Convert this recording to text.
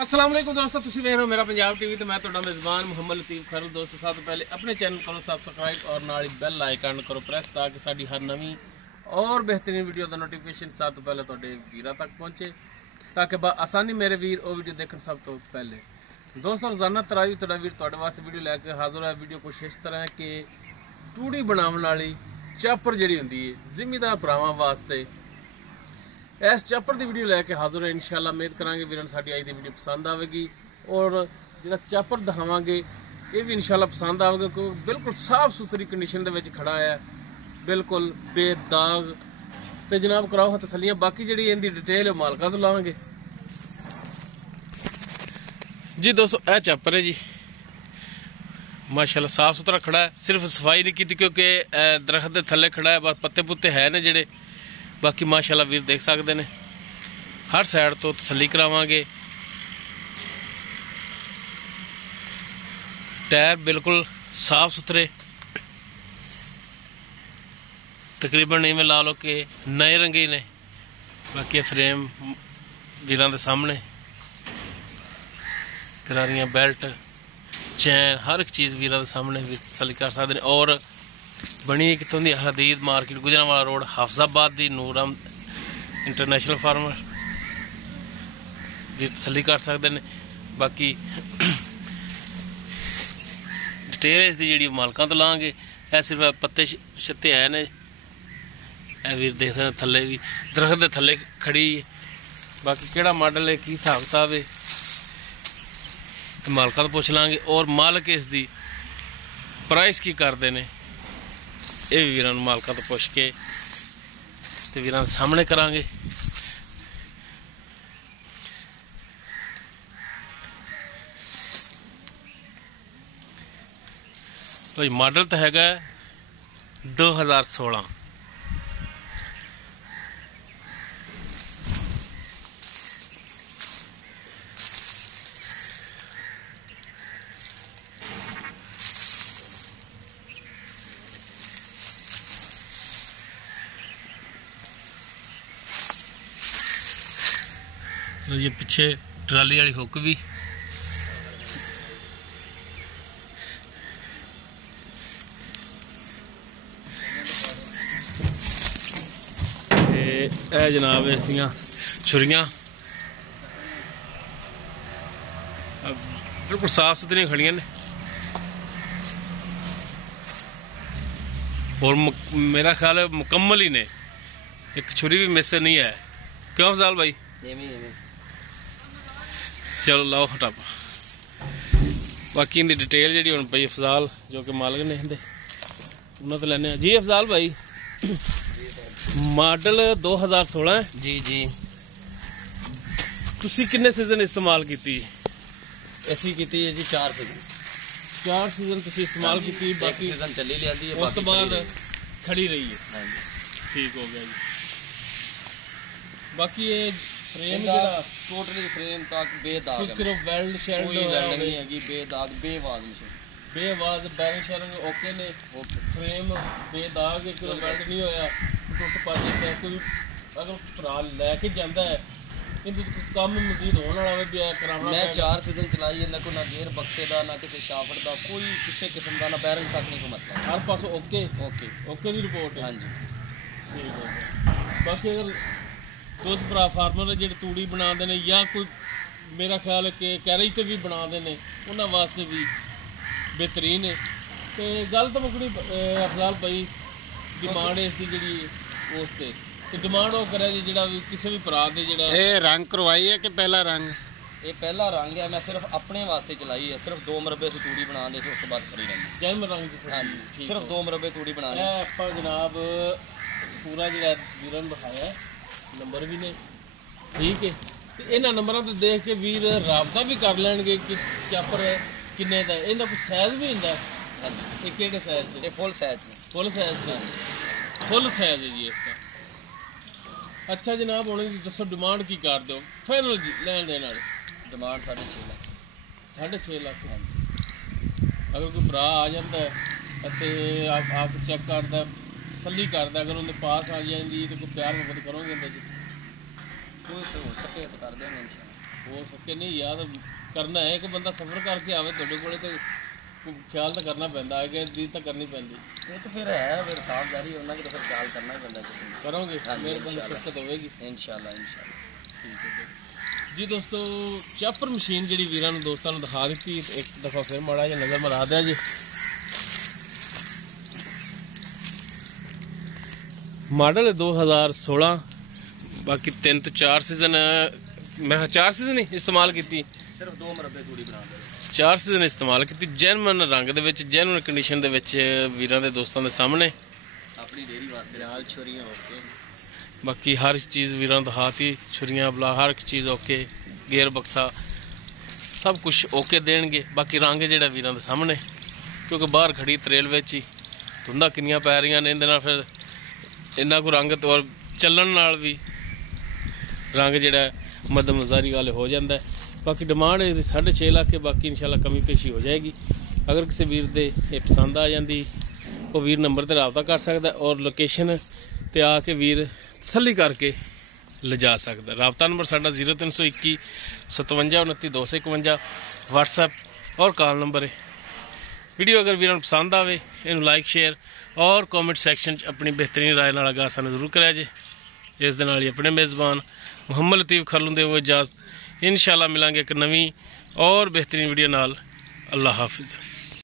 अस्सलाम वालेकुम दोस्तों, तुसी वेख रहे हो मेरा पंजाब टीवी तो मैं तुहाडा मेज़बान मुहम्मद लतीफ़ खरल। दोस्तों सब तो पहले अपने चैनल करो सब्सक्राइब और नाल बेल आइकन करो प्रेस ताकि साडी हर नवी और बेहतरीन वीडियो का नोटिफिकेशन सब तो पहले तुहाडे वीरां तक पहुंचे ताकि आसानी मेरे वीर वो वीडियो देखने सब तो पहले। दोस्तों रोजाना तराई तुहाडा वीर तुहाडे वास्ते वीडियो लैके हाजिर है। वीडियो कुछ इस तरह है कि तूड़ी बनाने वाली चापर जिहड़ी हुंदी है जिमीदार भरावां वास्ते इस चापर की वीडियो लैके हाजिर है। इंशाअल्लाह उम्मीद करांगे वीरां साडी अज दी वीडियो पसंद आएगी और जिहड़ा चापर दिखावांगे ये भी इंशाअल्लाह पसंद आएगा क्योंकि बिल्कुल साफ सुथरी कंडीशन दे विच खड़ा है, बिल्कुल बेदाग। तो जनाब कराओ तसलियां, बाकी जिहड़ी इहदी डिटेल है मालका तो लावांगे जी। दोस्तों यह चापर है जी, माशाअल्लाह साफ सुथरा खड़ा है, सिर्फ सफाई नहीं की क्योंकि दरख्त के थले खड़ा है, बस पत्ते पुत्ते है ने जिहड़े। बाकी माशाअल्लाह वीर देख सकते हैं, हर साइड तो तसल्ली करावांगे। टायर बिल्कुल साफ सुथरे, तकरीबन इवें ला लो कि नए रंगे ने। बाकी फ्रेम वीरां दे सामने, करारियां बेल्ट चैन हर एक चीज़ वीरां दे सामने भी तसल्ली कर सकते हैं। और बनी कितों दी हदीद मार्केट गुजरांवाला रोड हाफजाबाद दी नूरम इंटरनेशनल फार्मर दी तसल्ली कर सकते हैं। बाकी डिटेल इसकी जी मालकां तो लांगे, यह सिर्फ पत्ते छत्ते है ने। यह वीर देखते हैं थले भी दरख्त के थले खड़ी है। बाकी केड़ा मॉडल है की हिसाब किताब है मालकां तो पुछ लांगे और मालक इसकी प्राइस की करते हैं ये भी वीरां मालकां तो पुछ के ते वीरां सामने करांगे। तो मॉडल तो हैगा 2016। ये पीछे ट्राली वाली हुक भी जनाब इसदियां छुरियां बिल्कुल साफ सुथरी खड़ियां ने। और मेरा ख्याल है मुकम्मल ही ने, एक छुरी भी मिस नहीं है। क्यों अफजाल भाई? चलो लाओ हटापा। बाकी इनकी डिटेल जी हम भाई अफजाल जो कि मालिक ने उन्होंने तो लेने जी। अफजाल भाई मॉडल 2016 है जी जी। तुसी कितने सीजन इस्तेमाल की? ऐसी की है जी 4 सीजन। 4 सीजन तुसी इस्तेमाल की, बाकी सीजन चली लियांदी है, उस तो बाद खड़ी रही है। हां जी ठीक हो गया जी। बाकी ये फ्रेम टोटली फ्रेम तक बेदाग है, फिर वेल्ड शेल्ड कोई वेल्ड नहीं है, बेदाग बेवाज मशीन, बेवाज बैरिंग शेरिंग ओके ने। फ्रेम बेदाग है, कोई वेल्ड नहीं होया, टुट पज है। कोई अगर भरा लैके जाता है इनके काम मजीद होने वाला भी कराना। मैं 4 सीजन चलाई है, ना कोई ना गेयर बक्से का ना किसी शाफट का कोई किसी किस्म का, ना बैरिंग तक नहीं कोई मसला। हर पास ओके ओके ओके दी रिपोर्ट है। हाँ जी ठीक है। बाकी अगर दुध भरा फार्मर जो तूड़ी बनाते हैं या कोई मेरा ख्याल है कि कैरेज से भी बनाते हैं उन्होंने वास्ते भी बेहतरीन है। तो गल तो मुकनी अफजाल भाई डिमांड है इसकी जी उसते तो डिमांड वो करे जी जो भी किसी भी भरा के जो रंग करवाई है कि पहला रंग? ये पहला रंग है, मैं सिर्फ अपने वास्ते चलाई है। सिर्फ 2 मरबे से तूड़ी बना दे, उस बाद खड़ी रही जन्म रंग। हाँ जी, सिर्फ 2 मरबे तूड़ी बना ली। आप जनाब पूरा जो वीरन दिखाया नंबर भी ने, ठीक है। तो इन्होंने नंबरों तो देख के वीर राबता भी कर लेंगे कि चापर किन्ने का, इनका कुछ साइज भी होंगे? हाँ जी। ये किहड़े साइज? ये फुल साइज फुल साइज है, फुल साइज है जी इसका। अच्छा जनाब हुण दसो डिमांड की कर दो फाइनल जी लैन देन वाले? डिमांड 6.5 लाख। 6.5 लाख। हाँ जी। अगर कोई भरा आ जाता है आप चेक करता तसली करता, अगर उन्हें पास आ जाएंगी तो कोई प्यार मोहब्बत करोगे? हो सके तो कर देंगे इंशाल्लाह। ਹੋ ਸਕੇ ਨਹੀਂ ਯਾਦ ਕਰਨਾ ਹੈ। ਇੱਕ ਬੰਦਾ ਸਫ਼ਰ ਕਰਕੇ ਆਵੇ ਤੁਹਾਡੇ ਕੋਲੇ ਤੇ ਖਿਆਲ ਤਾਂ ਕਰਨਾ ਪੈਂਦਾ, ਅੱਗੇ ਦੀ ਤਾਂ ਕਰਨੀ ਪੈਂਦੀ। ਇਹ ਤਾਂ ਫਿਰ ਹੈ, ਫਿਰ ਸਾਫ ਜਾਰੀ ਉਹਨਾਂ ਕਿ ਤਾਂ ਫਿਰ ਖਿਆਲ ਕਰਨਾ ਹੀ ਪੈਂਦਾ ਕਿਸੇ ਨੂੰ। ਕਰੋਗੇ ਮੇਰੇ ਬੰਦੇ ਦਿੱਕਤ ਹੋਵੇਗੀ ਇਨਸ਼ਾਅੱਲਾ। ਠੀਕ ਹੈ ਜੀ ਦੋਸਤੋ, ਚਾਪਰ ਮਸ਼ੀਨ ਜਿਹੜੀ ਵੀਰਾਂ ਨੂੰ ਦੋਸਤਾਂ ਨੂੰ ਦਿਖਾ ਦਿੱਤੀ, ਇੱਕ ਦਫਾ ਫਿਰ ਮਾੜਾ ਜਿਹਾ ਨਜ਼ਰ ਮਰਾ ਦਿਆ ਜੀ। ਮਾਡਲ ਹੈ 2016, ਬਾਕੀ 3 ਤੋਂ 4 ਸੀਜ਼ਨ, ਮੈਂ 4 ਸੀਜ਼ਨ ਹੀ ਇਸਤੇਮਾਲ ਕੀਤੀ, ਸਿਰਫ 2 ਮਰਬੇ ਤੂੜੀ ਬਣਾ ਦੇ, 4 ਸੀਜ਼ਨ ਇਸਤੇਮਾਲ ਕੀਤੀ, ਜੈਨੂਅਨ ਰੰਗ ਦੇ ਵਿੱਚ, ਜੈਨੂਅਨ ਕੰਡੀਸ਼ਨ ਦੇ ਵਿੱਚ ਵੀਰਾਂ ਦੇ ਦੋਸਤਾਂ ਦੇ ਸਾਹਮਣੇ ਆਪਣੀ ਡੇਰੀ ਵਾਸਤੇ ਨਾਲ ਛੁਰੀਆਂ ਹੋ ਕੇ ਬਾਕੀ ਹਰ ਚੀਜ਼ ਵੀਰਾਂ ਨੂੰ ਦਿਖਾਤੀ, ਛੁਰੀਆਂ ਬਲਾ ਹਰ ਇੱਕ ਚੀਜ਼ ਓਕੇ, ਗੇਅਰ ਬਕਸਾ ਸਭ ਕੁਝ ਓਕੇ ਦੇਣਗੇ। ਬਾਕੀ ਰੰਗ ਜਿਹੜਾ ਵੀਰਾਂ ਦੇ ਸਾਹਮਣੇ, ਕਿਉਂਕਿ ਬਾਹਰ ਖੜੀ ਤਰੇਲ ਵਿੱਚ ਹੀ ਧੁੰਦਾਂ ਕਿੰਨੀਆਂ ਪੈ ਰਹੀਆਂ ਨੇ, ਇਹਦੇ ਨਾਲ ਫਿਰ ਇੰਨਾ ਕੁ ਰੰਗ ਔਰ ਚੱਲਣ ਨਾਲ ਵੀ ਰੰਗ ਜਿਹੜਾ ਮੱਦਮਜ਼ਾਰੀ ਵਾਲੇ ਹੋ ਜਾਂਦਾ। ਬਾਕੀ ਡਿਮਾਂਡ ਇਹਦੀ 6.5 ਲੱਖ, ਬਾਕੀ ਇਨਸ਼ਾਅੱਲਾ ਕਮੀ ਪੇਸ਼ੀ ਹੋ ਜਾਏਗੀ। ਅਗਰ ਕਿਸੇ ਵੀਰ ਦੇ ਇਹ ਪਸੰਦ ਆ ਜਾਂਦੀ, ਉਹ ਵੀਰ ਨੰਬਰ ਤੇ ਰਾਬਤਾ ਕਰ ਸਕਦਾ ਔਰ ਲੋਕੇਸ਼ਨ ਤੇ ਆ ਕੇ ਵੀਰ ਤਸੱਲੀ ਕਰਕੇ ਲਿਜਾ ਸਕਦਾ। ਰਾਬਤਾ ਨੰਬਰ ਸਾਡਾ 0321 57 29 251 WhatsApp ਔਰ ਕਾਲ ਨੰਬਰ ਹੈ। ਵੀਡੀਓ ਅਗਰ ਵੀਰਾਂ ਨੂੰ ਪਸੰਦ ਆਵੇ ਇਹਨੂੰ ਲਾਈਕ ਸ਼ੇਅਰ ਔਰ ਕਮੈਂਟ ਸੈਕਸ਼ਨ 'ਚ ਆਪਣੀ ਬਿਹਤਰੀਨ ਰਾਏ ਨਾਲ ਆਗਾਹ ਸਾਨੂੰ ਜ਼ਰੂਰ ਕਰਿਆ ਜੇ। ਇਸ ਦੇ ਨਾਲ ਹੀ ਆਪਣੇ ਮੇਜ਼ਬਾਨ ਮੁਹੰਮਦ ਲਤੀਫ ਖਰਲੂ ਦੇ ਉਹ ਇਜਾਜ਼ਤ। ਇਨਸ਼ਾਅੱਲਾ ਮਿਲਾਂਗੇ ਇੱਕ ਨਵੀਂ ਔਰ ਬਿਹਤਰੀਨ ਵੀਡੀਓ ਨਾਲ। ਅੱਲਾਹ ਹਾਫਿਜ਼।